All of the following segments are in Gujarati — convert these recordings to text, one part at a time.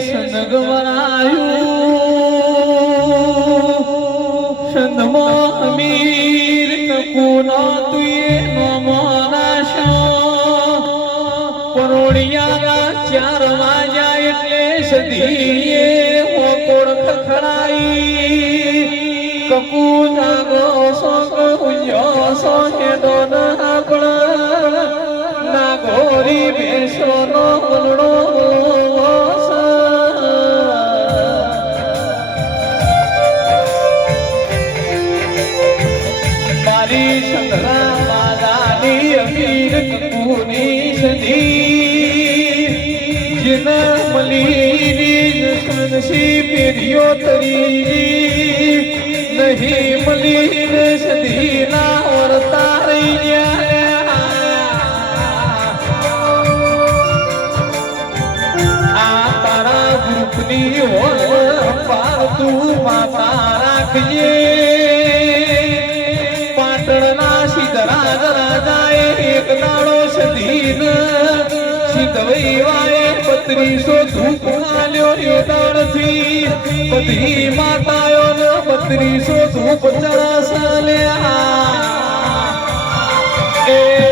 સનગવરાયું સંદમો અમીર કપૂનો તુએ નમોનાશો પરોડિયાના ચાર વાજા એટલે સદીએ હોકોડ ખખડાઈ. કપૂના ગો સો કહુયો સો ના પણ ના બેસો નો રાખજે પાટણના સિદ્ધરાજ રાજાએ એક દાડો સધીન સિદ્ધવઈ વાએ બત્રીસો ધૂપ આલ્યો એ દાડથી. બધી માતાઓને બત્રીસો ધૂપ ચડાસાલ્યા એ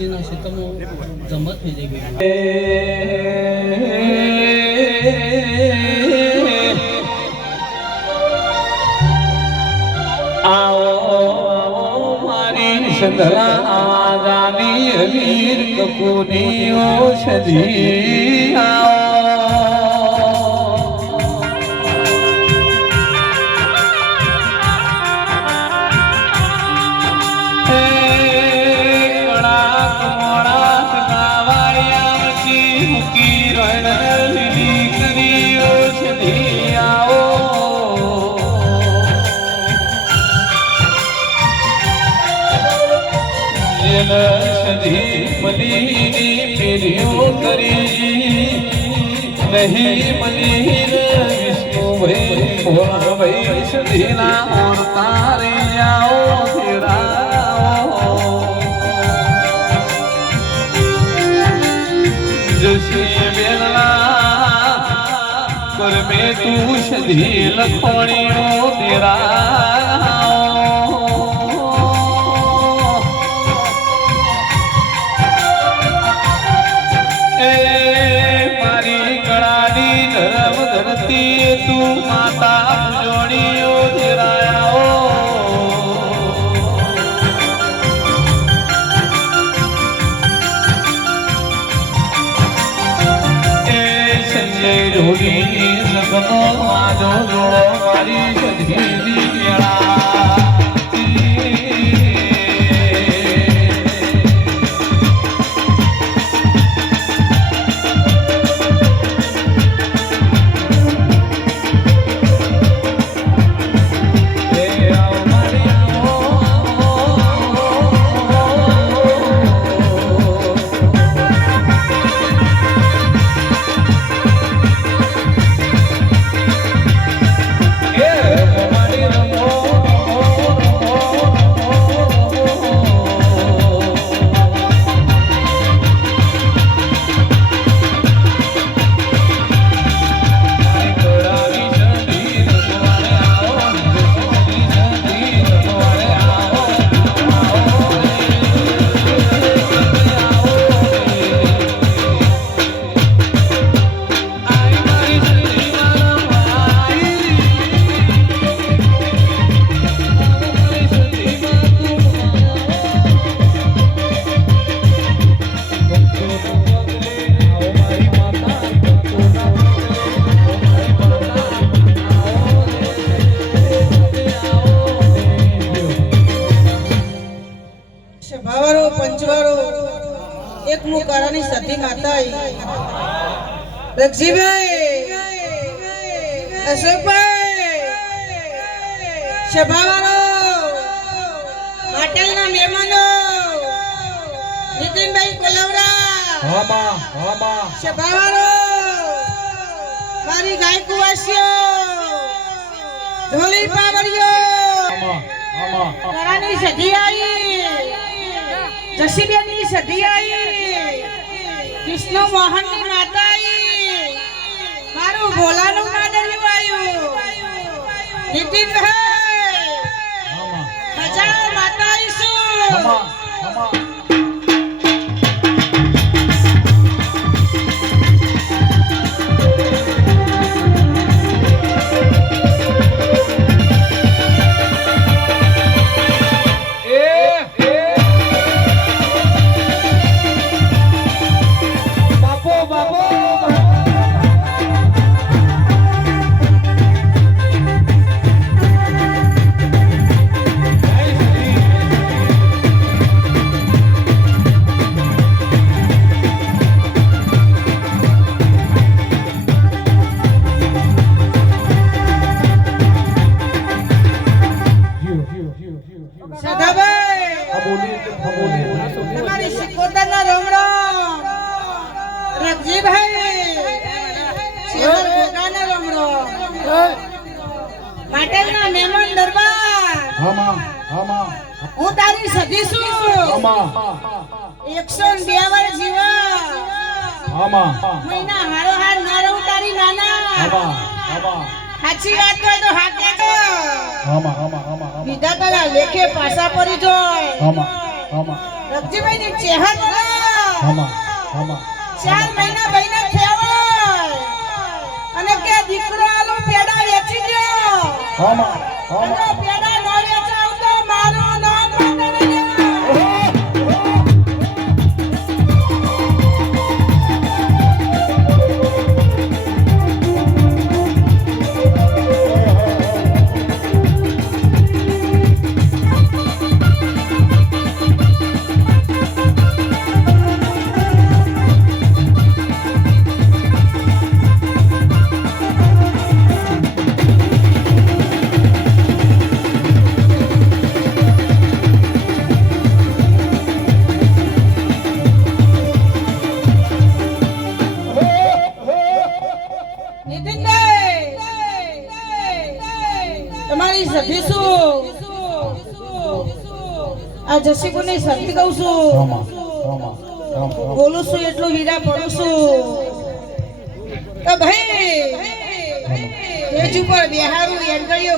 બ્રહ્મણ તો હું જમત થઈ ગઈ આવો મારી સંધરા વીર કપૂરની ઔષધિ આવો સધી મલીની પીર્યો કરી નહીં મલી વિષ્ણુ ભાઈ ભોળા ભાઈ સધીના ઓરતા રે આવો ફેરાઓ જસી બેલા કરમે તું સધી લખોણીઓ તેરા સંજય જોડી સગનો આજો જોડો મારી સધીની વેળા. એક મુકારાની સતી માતા લક્ષ્મીભાઈ અશોકભાઈ સભાવાળો પાટેલના મહેમાનો નીતિનભાઈ કોલવરા સભાવાળો મારી ગાય કુવાસીઓ ઢોલી પાવડીઓ. કરાની સધી આવી. જસીબેનની સધી આવી વિષ્ણુ મોહનની માતા આવી મારું ભોલાનું માદર્યું આવ્યું આમાં મજા માતા આવીશું તમારી સિકોતરના રામ રામ રગજીભાઈ શેર ભોગાના રામ રામ પાટેલના મહેમાન દરબાર. હું તારી સધી છું. એકસો બે વર્ષ જીવા મહિના હારો હાર ન રહું તારી નાના. સાચી વાત હોય તો હાથ દેતો તારા લેખે પાસા પડી જોય. આમાં આમાં. રક્ષીભાઈ ની બગાડ. આમાં આમાં. ચાર મહિના બહેને ખેવાય અને કે દીકરો આલો પેડા વેચી ગયો. આમાં આમાં. પેડા તમારી સધી છું આ જસીકુની સતી કહું છું. બોલું છું એટલું હીરા પડું છું. તો ભાઈ ભેજ ઉપર બિહારું એંગળીઓ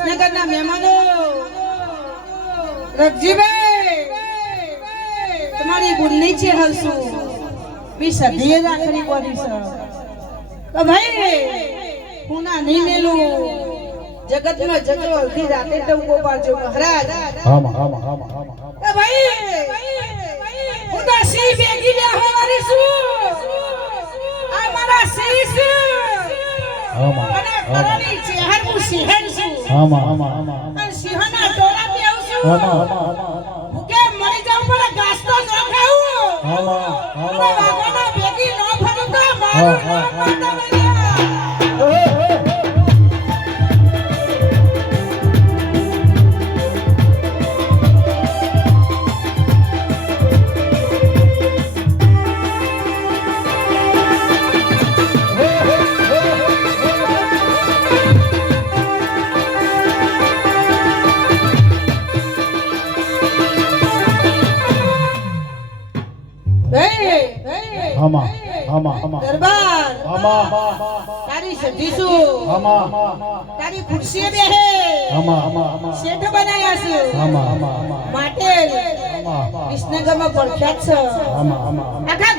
મારા વિસનગરના મહેમાનો તમારી ગુલ્લી છે હલસું. બી સદીએ રાખડી બોલી છે તો ભાઈ હું ના નહીં મેલું. જગતમાં જગતો અડધી રાતે ટવકો પાડજો મહારાજ. ભાઈ હું તો સિંહ ભેગી બેહવાની છું. આ મારા સિંહ છે. રામા રામા અને સિંહના ટોળાથી આવું છું રામા રામા હું કે મરી જાઉં પણ ઘાસ તો ન ભેગી ન ફરું તો મારું દરબાર. તારી રામા તારી ખુરશીએ બેહે. શેઠ બનાયા છે. માટે વિસનગરમાં પ્રખ્યાત છે. આખા